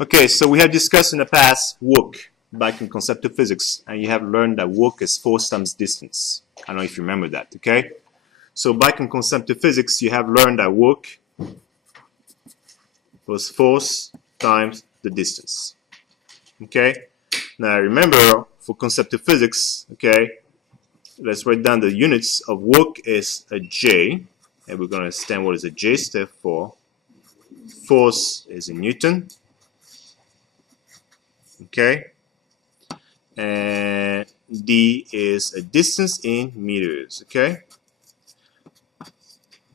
Okay, so we have discussed in the past work back in conceptual physics, and you have learned that work is force times distance. I don't know if you remember that, okay? So back in conceptual physics, you have learned that work was force times the distance, okay? Now remember, for conceptual physics, okay, let's write down the units of work is a J, and we're going to understand what is a J stand for. Force is in Newton, okay, and D is a distance in meters, okay.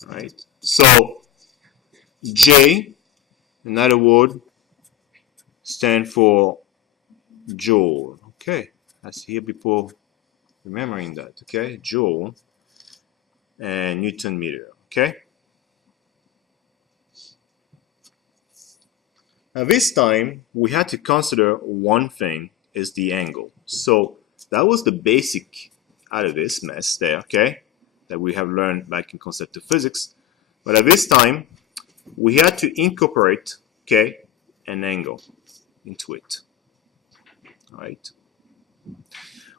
All right, so J, another word, stand for joule, okay. I see here people remembering that, okay, joule and Newton meter, okay. Now this time we had to consider one thing is the angle. So that was the basic out of this mess there, okay, that we have learned back in conceptual physics. But at this time we had to incorporate, okay, an angle into it. All right.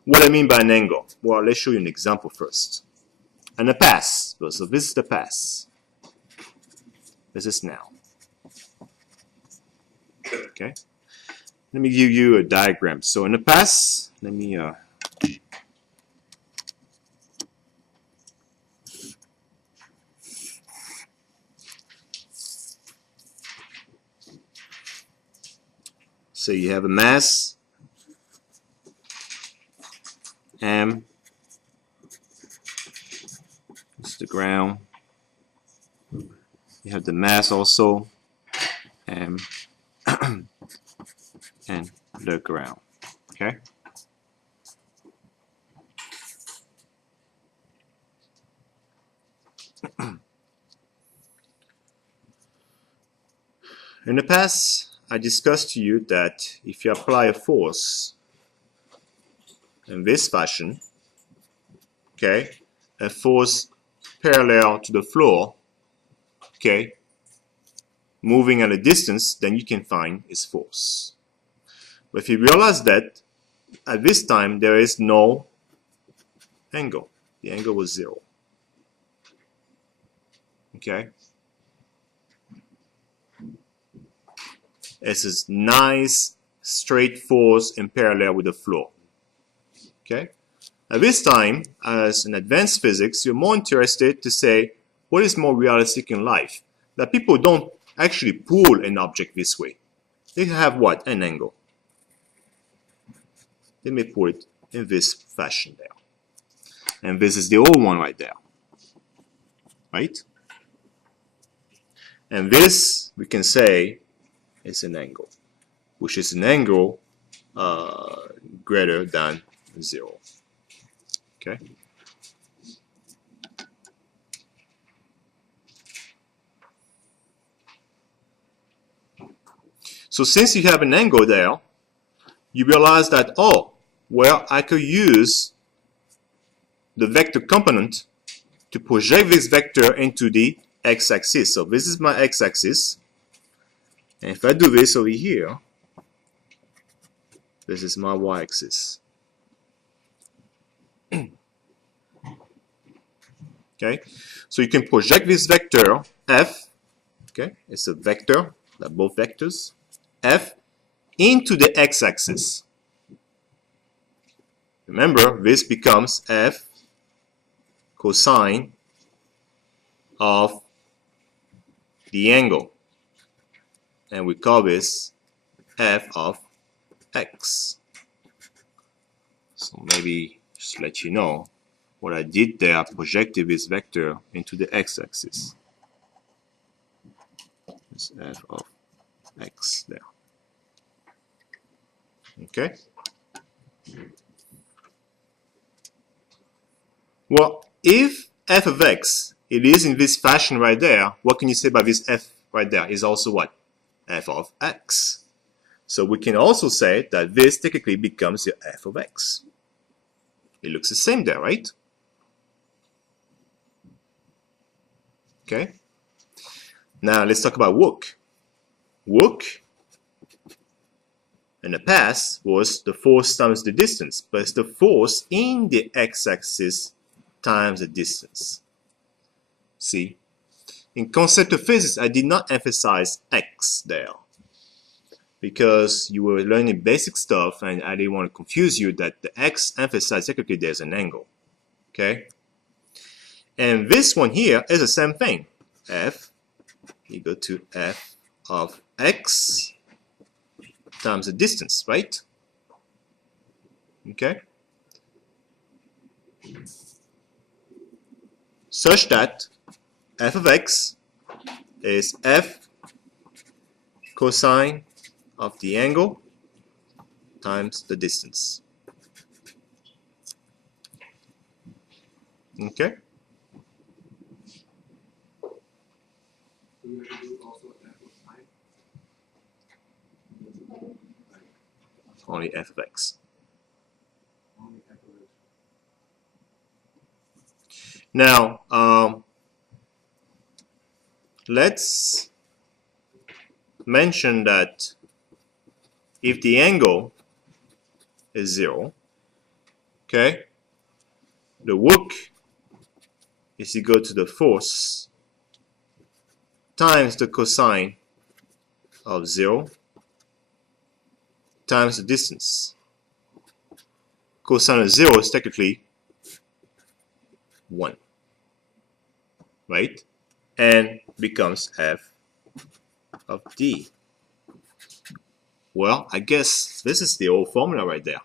What I mean by an angle? Well, let's show you an example first. And a pass. So this is the pass. This is now. Okay. Let me give you a diagram. So in the pass, let me so you have a mass M. This is the ground. You have the mass also M and the ground. Okay. In the past, I discussed to you that if you apply a force in this fashion, okay, a force parallel to the floor, okay, moving at a distance, then you can find its force. But if you realize that at this time there is no angle, the angle was 0. Okay, it's a nice straight force in parallel with the floor. Okay, at this time, as in advanced physics, you're more interested to say what is more realistic in life. That people don't actually pull an object this way. They have what? An angle. Let me put it in this fashion there. And this is the old one right there. Right? And this, we can say, is an angle, which is an angle greater than 0. Okay? So since you have an angle there, you realize that, oh, well, I could use the vector component to project this vector into the x-axis. So this is my x-axis. And if I do this over here, this is my y-axis. Okay, so you can project this vector f, okay, it's a vector, they're both vectors, f into the x-axis. Remember, this becomes f cosine of the angle, and we call this f of x. So maybe just let you know what I did there. I projected this vector into the x-axis. It's f of x there. Okay. Well, if f of x, it is in this fashion right there, what can you say about this f right there? Is also what? F of x. So we can also say that this technically becomes the f of x. It looks the same there, right? Okay. Now let's talk about work. Work in the past was the force times the distance, but it's the force in the x-axis times the distance. See? In concept of physics, I did not emphasize x there because you were learning basic stuff and I didn't want to confuse you that the x emphasizes technically there's an angle. Okay? And this one here is the same thing. F equal to f of x times the distance, right? Okay? Such that f of x is f cosine of the angle times the distance. Okay? Only f of x. Now, let's mention that if the angle is 0, okay, the work is equal to the force times the cosine of 0 times the distance. Cosine of 0 is technically 1, right? And becomes f of d. Well, I guess this is the old formula right there.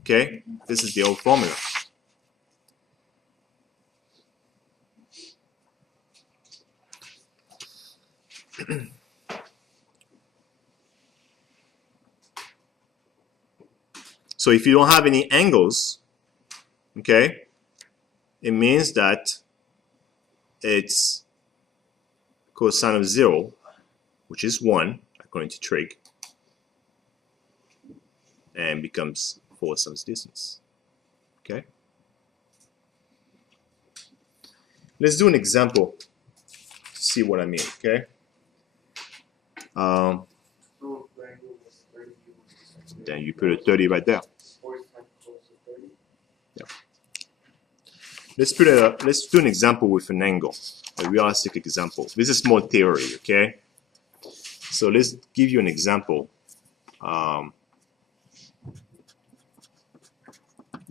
Okay, this is the old formula. So if you don't have any angles, okay, it means that it's cosine of 0, which is 1, according to trig, and becomes force times distance. Okay? Let's do an example to see what I mean, okay? Then you put a 30 right there. Yeah. Let's do an example with an angle, a realistic example. This is more theory, okay? So let's give you an example.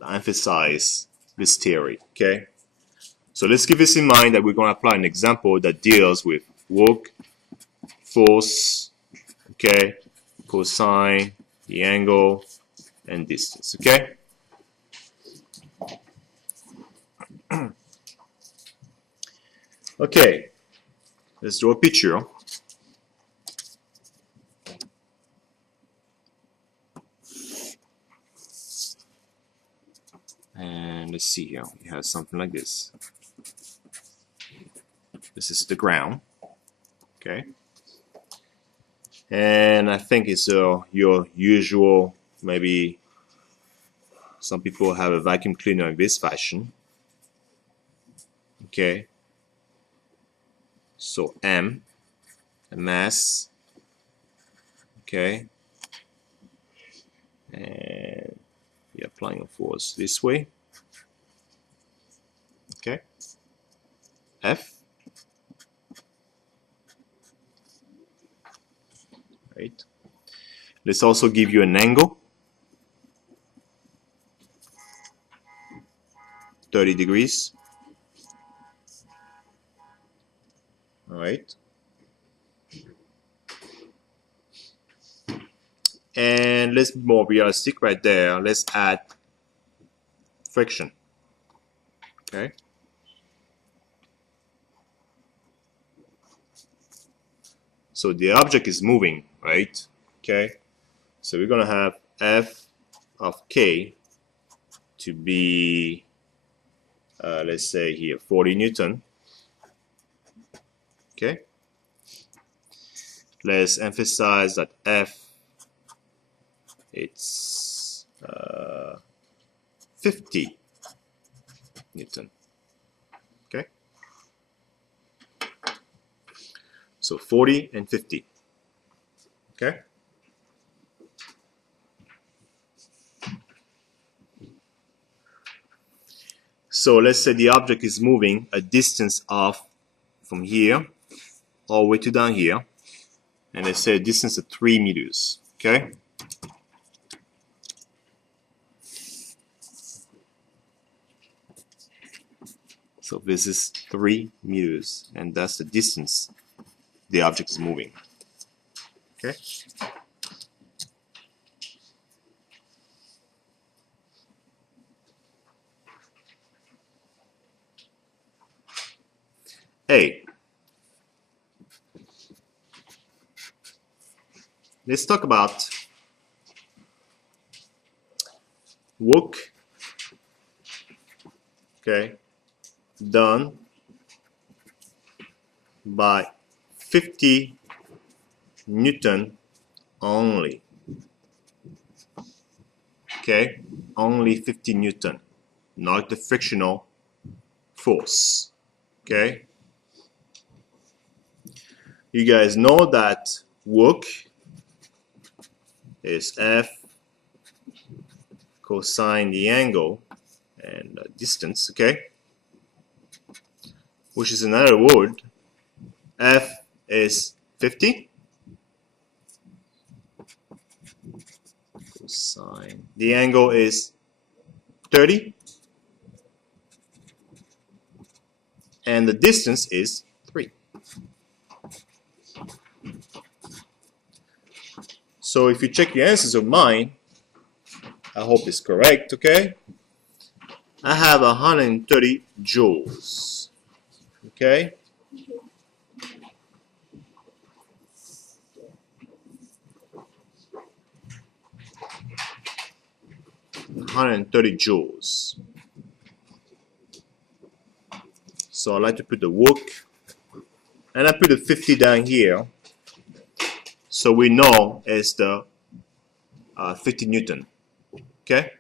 Emphasize this theory, okay? So let's keep this in mind that we're going to apply an example that deals with work, force, okay, cosine, the angle, and distance, okay? Okay, let's draw a picture. And let's see here, we have something like this. This is the ground, okay? And I think it's your usual, maybe some people have a vacuum cleaner in this fashion, okay? So M, the mass, okay? And you're applying a force this way, okay? F, right? Let's also give you an angle, 30 degrees, all right? And let's be more realistic right there. Let's add friction, okay? So the object is moving, right? Okay? So we're going to have F of K to be, let's say here, 40 Newton. Okay? Let's emphasize that F, it's 50 Newton. Okay? So 40 and 50. Okay? So let's say the object is moving a distance of from here all the way to down here, and let's say a distance of 3 meters. Okay. So this is 3 meters, and that's the distance the object is moving. Okay. Hey, let's talk about work, okay, done by 50 Newton only. Okay, only 50 Newton, not the frictional force. Okay, you guys know that work is F cosine the angle and distance, okay, which is another word. F is 50 cosine the angle is 30 and the distance is 3. So if you check your answers of mine, I hope it's correct, okay? I have 130 joules, okay? $130. So I like to put the work, and I put the 50 down here, so we know it's the 50 Newton. Okay.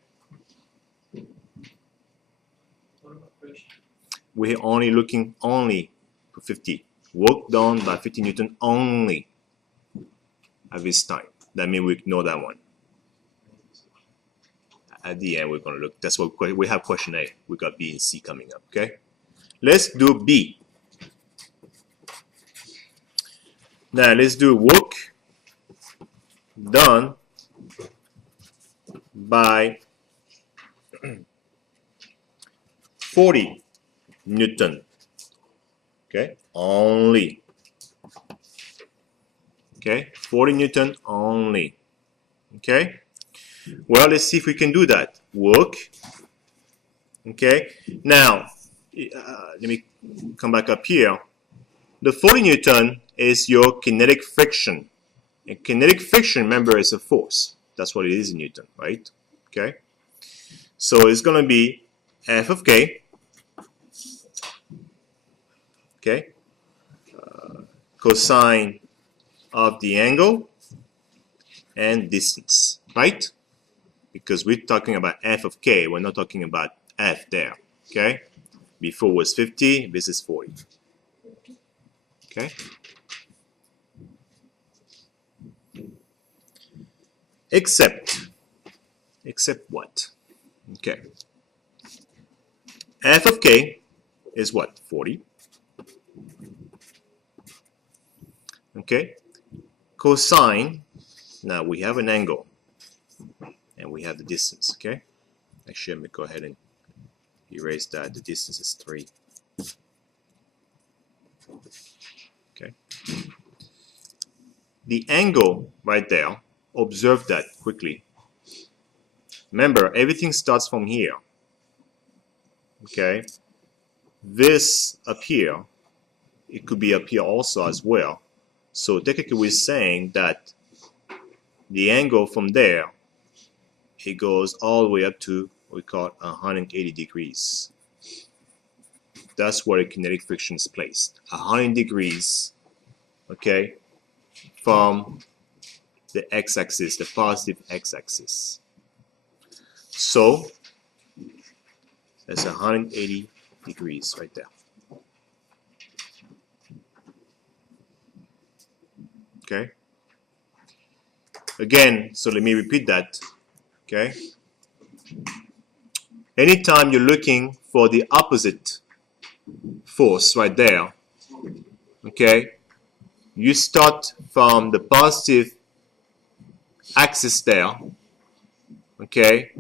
We're only looking only for 50. Work done by 50 Newton only at this time. That means we ignore that one. At the end, we're going to look. That's what we have question A. We got B and C coming up. Okay. Let's do B. Now let's do work done by 40 Newton. Okay, only. Okay, 40 Newton only. Okay, well, let's see if we can do that. Work. Okay, now let me come back up here. The 40 Newton is your kinetic friction. And kinetic friction, remember, is a force. That's what it is in Newton, right? Okay, so it's going to be F of K. Okay, cosine of the angle and distance, right? Because we're talking about F of K, we're not talking about F there, okay? Before was 50, this is 40, okay? Except what? Okay. F of K is what? 40. Okay. Cosine, now we have an angle and we have the distance, okay? Actually, let me go ahead and erase that. The distance is 3. Okay. The angle right there, observe that quickly. Remember, everything starts from here. Okay. This up here, it could be up here also as well. So technically we're saying that the angle from there, it goes all the way up to what we call 180 degrees. That's where the kinetic friction is placed. 100 degrees, okay, from the x-axis, the positive x-axis. So that's 180 degrees right there. Okay. Again, so let me repeat that. Okay. anytime you're looking for the opposite force right there, okay, you start from the positive axis there, okay,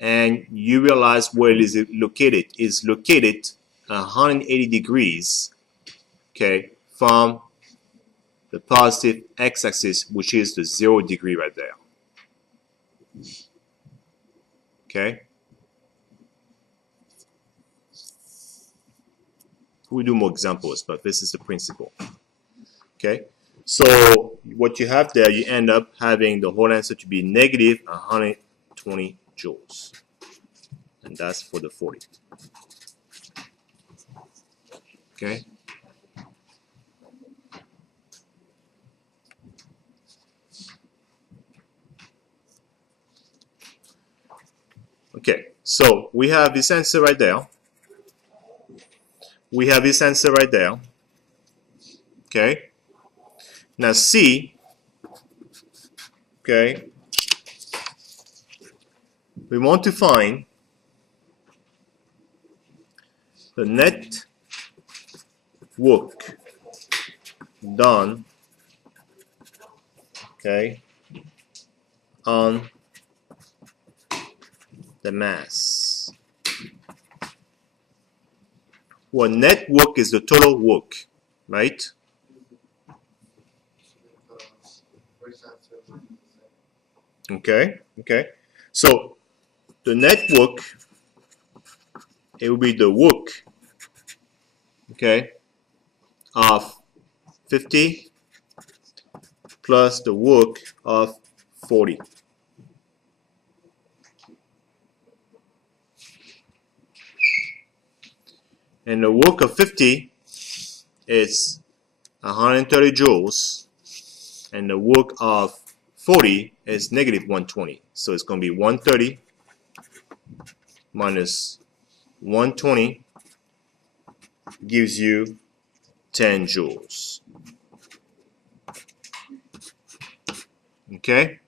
and you realize where it is located. It's located 180 degrees, okay, from the positive x-axis, which is the 0 degree right there. Okay. We'll do more examples, but this is the principle. Okay. So what you have there, you end up having the whole answer to be negative 120 joules. And that's for the 40. Okay. Okay, so we have this answer right there. We have this answer right there. Okay. Now C, okay, we want to find the net work done, okay, on the mass. Well, net work is the total work, right? Okay, okay. So the net work, it will be the work, okay, of 50 plus the work of 40. And the work of 50 is 130 joules, and the work of 40 is negative 120. So it's going to be 130 minus 120 gives you 10 joules. Okay?